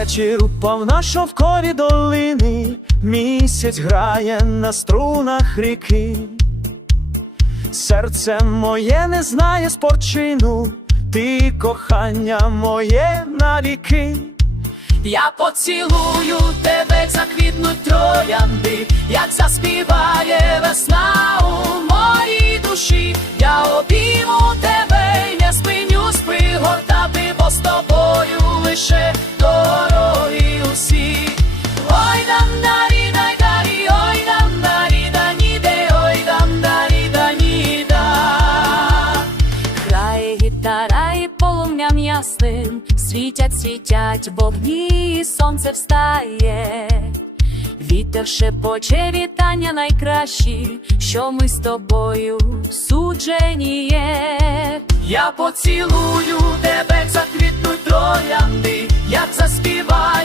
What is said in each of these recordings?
Вечір упав на шовкові долини, місяць грає на струнах ріки. Серце моє не знає спочину, ти кохання моє навіки. Я поцілую тебе, полум'ям ясним Світять, світять вогні, і сонце встає. Вітер шепоче вітання найкращі, що ми з тобою суджені є. Я поцілую тебе, заквітнуть троянди, як заспіває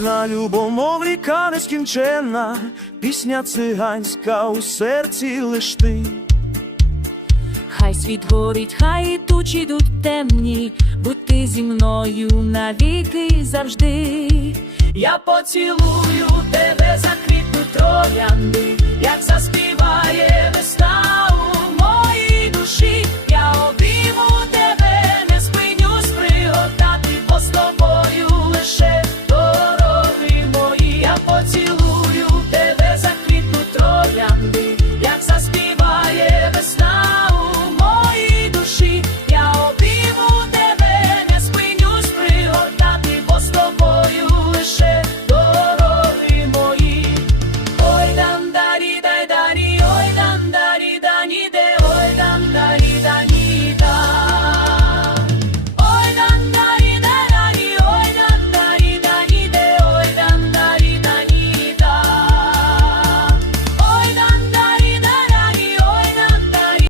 Тіга любов, мов ріка нескінченна, пісня циганська у серці лиш ти. Хай світ горить, хай і тучі йдуть темні, будь ти зі мною навіки завжди. Я поцілую тебе,